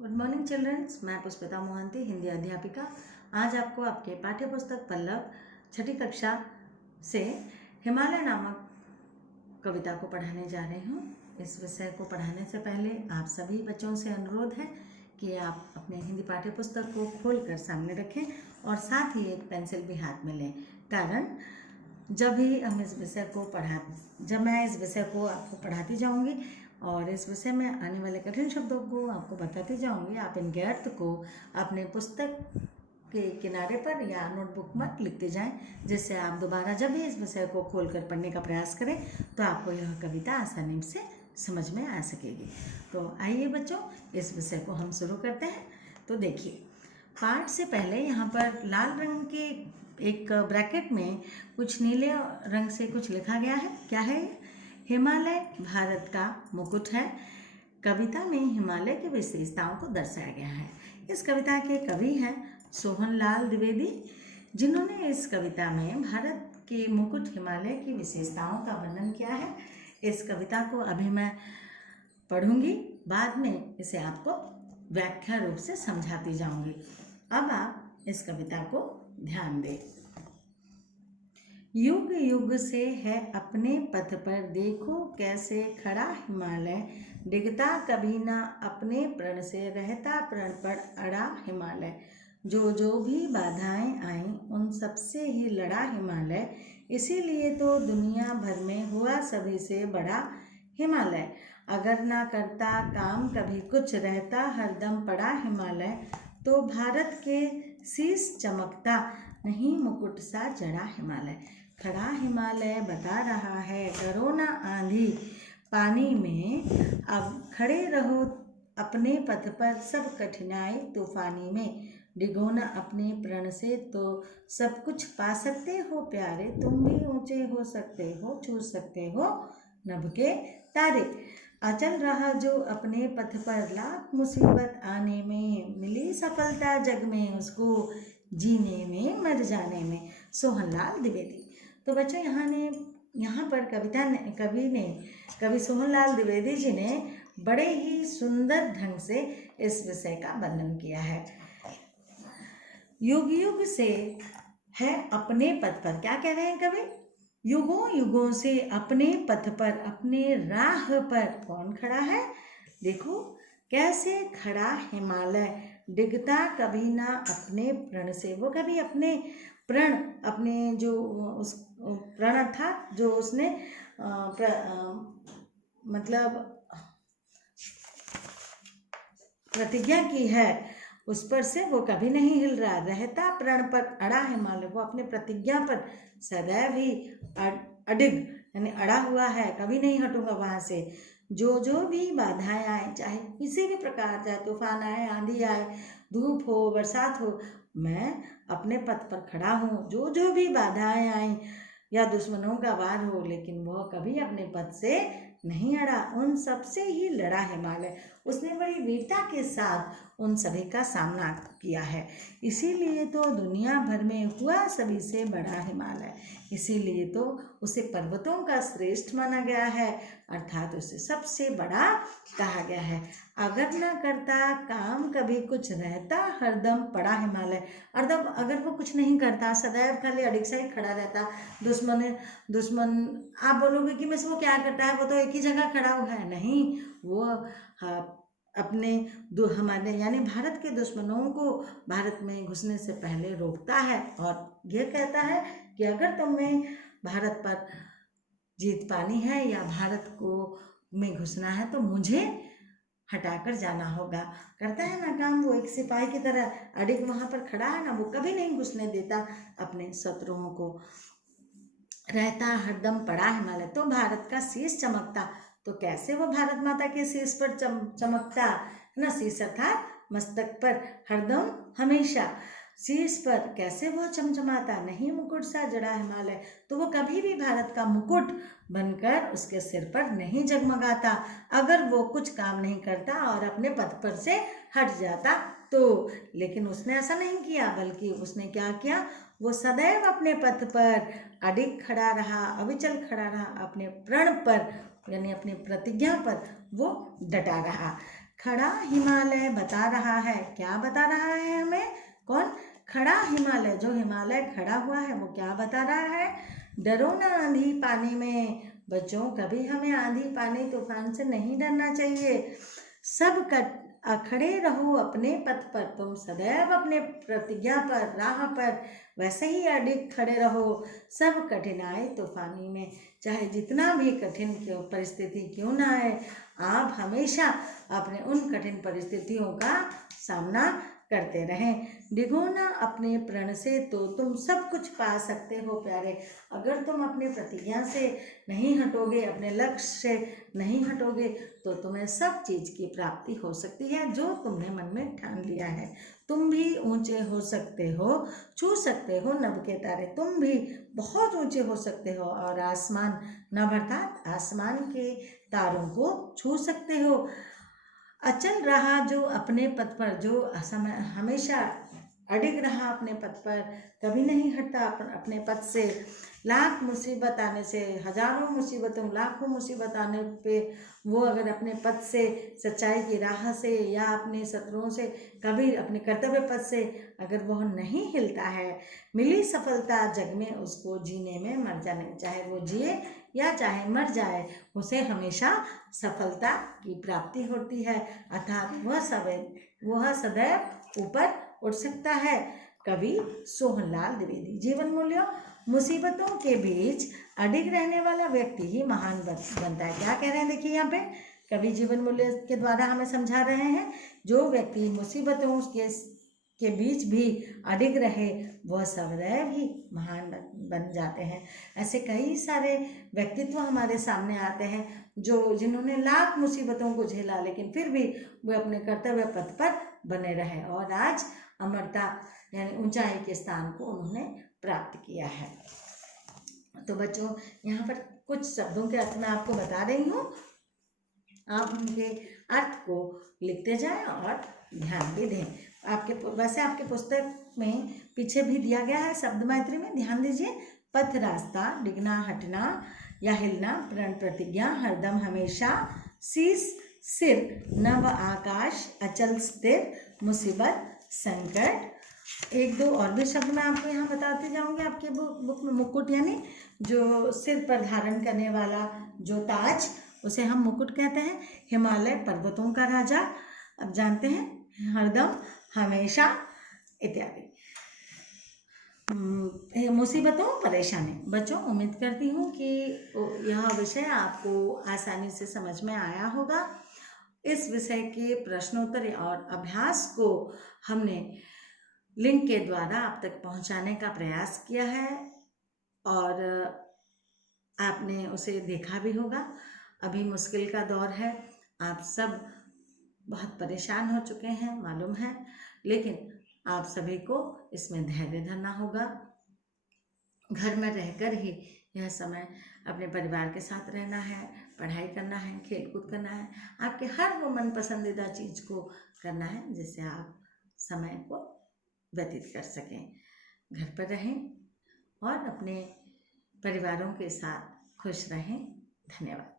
Good morning children's. मैं पुष्पिता मोहंती, हिंदी अध्यापिका। आज आपको आपके पाठ्य पुस्तक पल्लव छठी कक्षा से हिमालय नामक कविता को पढ़ाने जा रही हूँ। इस विषय को पढ़ाने से पहले आप सभी बच्चों से अनुरोध है कि आप अपने हिंदी पाठ्य पुस्तक को खोलकर सामने रखें और साथ ही एक पेंसिल भी हाथ में लें। कारण जब मैं इस विषय को आपको पढ़ाती जाऊंगी और इस विषय में आने वाले कठिन शब्दों को आपको बताती जाऊंगी, आप इनके अर्थ को अपने पुस्तक के किनारे पर या नोटबुक में लिखते जाएं, जिससे आप दोबारा जब भी इस विषय को खोलकर पढ़ने का प्रयास करें तो आपको यह कविता आसानी से समझ में आ सकेगी। तो आइए बच्चों, इस विषय को हम शुरू करते हैं। तो देखिए, पाठ से पहले यहाँ पर लाल रंग के एक ब्रैकेट में कुछ नीले रंग से कुछ लिखा गया है। क्या है? हिमालय भारत का मुकुट है। कविता में हिमालय की विशेषताओं को दर्शाया गया है। इस कविता के कवि हैं सोहनलाल द्विवेदी, जिन्होंने इस कविता में भारत के मुकुट हिमालय की विशेषताओं का वर्णन किया है। इस कविता को अभी मैं पढ़ूंगी, बाद में इसे आपको व्याख्या रूप से समझाती जाऊंगी। अब आप इस कविता को ध्यान दें। युग युग से है अपने पथ पर, देखो कैसे खड़ा हिमालय, डिगता कभी ना अपने प्रण से, रहता प्रण पर अड़ा हिमालय। जो जो भी बाधाएं आईं उन सबसे ही लड़ा हिमालय, इसीलिए तो दुनिया भर में हुआ सभी से बड़ा हिमालय। अगर ना करता काम कभी कुछ, रहता हरदम पड़ा हिमालय, तो भारत के शीश चमकता नहीं मुकुट सा जड़ा हिमालय। खड़ा हिमालय बता रहा है, डरो ना आंधी पानी में, अब खड़े रहो अपने पथ पर, सब कठिनाई तूफानी में। डिगो ना अपने प्रण से तो सब कुछ पा सकते हो प्यारे, तुम भी ऊंचे हो सकते हो, छू सकते हो नभ के तारे। अचल रहा जो अपने पथ पर, लाख मुसीबत आने में, मिली सफलता जग में उसको, जीने में मर जाने में। सोहनलाल द्विवेदी। तो बच्चों, यहाँ पर कवि सोहनलाल द्विवेदी जी ने बड़े ही सुंदर ढंग से इस विषय का वर्णन किया है। युग युग से है अपने पथ पर। क्या कह रहे हैं कवि? युगों युगों से अपने पथ पर, अपने राह पर कौन खड़ा है? देखो कैसे खड़ा हिमालय, डिगता कभी ना अपने प्रण से। वो कभी अपने प्रण, अपने जो उस प्रण था, जो उसने मतलब प्रतिज्ञा की है, उस पर से वो कभी नहीं हिल रहा। रहता प्रण पर अड़ा हिमालय, वो अपने प्रतिज्ञा पर सदैव ही अडिग यानी अड़ा हुआ है, कभी नहीं हटूंगा वहाँ से। जो जो भी बाधाएं आए, चाहे किसी भी प्रकार, चाहे तूफान आए, आंधी आए, धूप हो, बरसात हो, मैं अपने पथ पर खड़ा हूँ। जो जो भी बाधाएं आई या दुश्मनों का वार हो, लेकिन वह कभी अपने पथ से नहीं अड़ा, उन सबसे ही लड़ा हिमालय। उसने बड़ी वीरता के साथ उन सभी का सामना किया है। इसीलिए तो दुनिया भर में हुआ सभी से बड़ा हिमालय, इसीलिए तो उसे पर्वतों का श्रेष्ठ माना गया है, अर्थात उसे सबसे बड़ा कहा गया है। अगर ना करता काम कभी कुछ, रहता हरदम पड़ा हिमालय। अगर वो कुछ नहीं करता, सदैव खाली अडिग सा ही खड़ा रहता, दुश्मन आप बोलोगे कि मिस वो क्या करता है, वो तो एक ही जगह खड़ा हुआ है। नहीं, वो अपने हमारे यानी भारत के दुश्मनों को भारत में घुसने से पहले रोकता है और यह कहता है कि अगर तुम्हें भारत पर जीत पानी है या भारत को में घुसना है तो मुझे हटाकर जाना होगा। करता है ना काम वो एक सिपाही की तरह, अडिग वहाँ पर खड़ा है ना, वो कभी नहीं घुसने देता अपने शत्रुओं को। रहता हरदम पड़ा हिमालय, तो भारत का शीश चमकता। तो कैसे वो भारत माता के शीश पर चमकता है ना, शीश अर्थात मस्तक पर, हरदम हमेशा शीश पर कैसे वो चमचमाता, नहीं मुकुट सा जड़ा हिमालय। तो वो कभी भी भारत का मुकुट बनकर उसके सिर पर नहीं जगमगाता, अगर वो कुछ काम नहीं करता और अपने पथ पर से हट जाता तो। लेकिन उसने ऐसा नहीं किया, बल्कि उसने क्या किया, वो सदैव अपने पथ पर अडिग खड़ा रहा, अविचल खड़ा रहा, अपने प्रण पर यानी अपनी प्रतिज्ञा पर वो डटा रहा। खड़ा हिमालय बता रहा है। क्या बता रहा है हमें? कौन? खड़ा हिमालय। जो हिमालय खड़ा हुआ है वो क्या बता रहा है? डरो ना आंधी पानी में। बच्चों, कभी हमें आंधी पानी तूफान से नहीं डरना चाहिए। सब खड़े रहो अपने पथ पर। तुम सदैव अपने प्रतिज्ञा पर, राह पर वैसे ही अडिग खड़े रहो। सब कठिनाई तूफानी में, चाहे जितना भी कठिन परिस्थिति क्यों ना आए, आप हमेशा अपने उन कठिन परिस्थितियों का सामना करते रहें। डिगो ना अपने प्रण से तो तुम सब कुछ पा सकते हो प्यारे। अगर तुम अपनी प्रतिज्ञा से नहीं हटोगे, अपने लक्ष्य से नहीं हटोगे, तो तुम्हें सब चीज़ की प्राप्ति हो सकती है जो तुमने मन में ठान लिया है। तुम भी ऊंचे हो सकते हो, छू सकते हो नभ के तारे। तुम भी बहुत ऊंचे हो सकते हो और आसमान, नभ अर्थात आसमान के तारों को छू सकते हो। अचल रहा जो अपने पथ पर, जो हमेशा अडिग रहा अपने पथ पर, कभी नहीं हटता अपने पथ से। लाख मुसीबत आने से, हजारों मुसीबतों, लाखों मुसीबत आने पे वो अगर अपने पथ से, सच्चाई की राह से या अपने शत्रुओं से, कभी अपने कर्तव्य पथ से अगर वह नहीं हिलता है, मिली सफलता जग में उसको जीने में मर जाने, चाहे वो जिए या चाहे मर जाए, उसे हमेशा सफलता की प्राप्ति होती है। अर्थात वह सदैव ऊपर उठ सकता है। कवि सोहनलाल द्विवेदी। जीवन मूल्यों, मुसीबतों के बीच अडिग रहने वाला व्यक्ति ही महान बनता है। क्या कह रहे हैं देखिए यहाँ पे, कवि जीवन मूल्य के द्वारा हमें समझा रहे हैं, जो व्यक्ति मुसीबतों के बीच भी अडिग रहे वह सदैव ही महान बन जाते हैं। ऐसे कई सारे व्यक्तित्व हमारे सामने आते हैं जिन्होंने लाख मुसीबतों को झेला, लेकिन फिर भी वे अपने कर्तव्य पथ पर बने रहे और आज अमरता यानी ऊंचाई के स्थान को उन्होंने प्राप्त किया है। तो बच्चों, यहाँ पर कुछ शब्दों के अर्थ मैं आपको बता रही हूँ, आप उनके अर्थ को लिखते जाएं और ध्यान भी दें। वैसे आपके पुस्तक में पीछे भी दिया गया है शब्द मैत्री में, ध्यान दीजिए। पथ, रास्ता, डिगना, हटना या हिलना, प्रण, प्रतिज्ञा, हरदम, हमेशा, शीश, सिर, नभ, आकाश, अचल, स्थिर, मुसीबत, संकट। एक दो और भी शब्द मैं आपको यहाँ बताते जाऊंगी आपके बुक में। मुकुट यानी जो सिर पर धारण करने वाला जो ताज, उसे हम मुकुट कहते हैं। हिमालय, पर्वतों का राजा, अब जानते हैं। हरदम, हमेशा इत्यादि। मुसीबतों, परेशानी। बच्चों, उम्मीद करती हूँ कि यह विषय आपको आसानी से समझ में आया होगा। इस विषय के प्रश्नोत्तर और अभ्यास को हमने लिंक के द्वारा आप तक पहुंचाने का प्रयास किया है और आपने उसे देखा भी होगा। अभी मुश्किल का दौर है, आप सब बहुत परेशान हो चुके हैं मालूम है, लेकिन आप सभी को इसमें धैर्य धरना होगा। घर में रहकर ही यह समय अपने परिवार के साथ रहना है, पढ़ाई करना है, खेलकूद करना है, आपके हर वो मन पसंदीदा चीज़ को करना है जिससे आप समय को व्यतीत कर सकें। घर पर रहें और अपने परिवारों के साथ खुश रहें। धन्यवाद।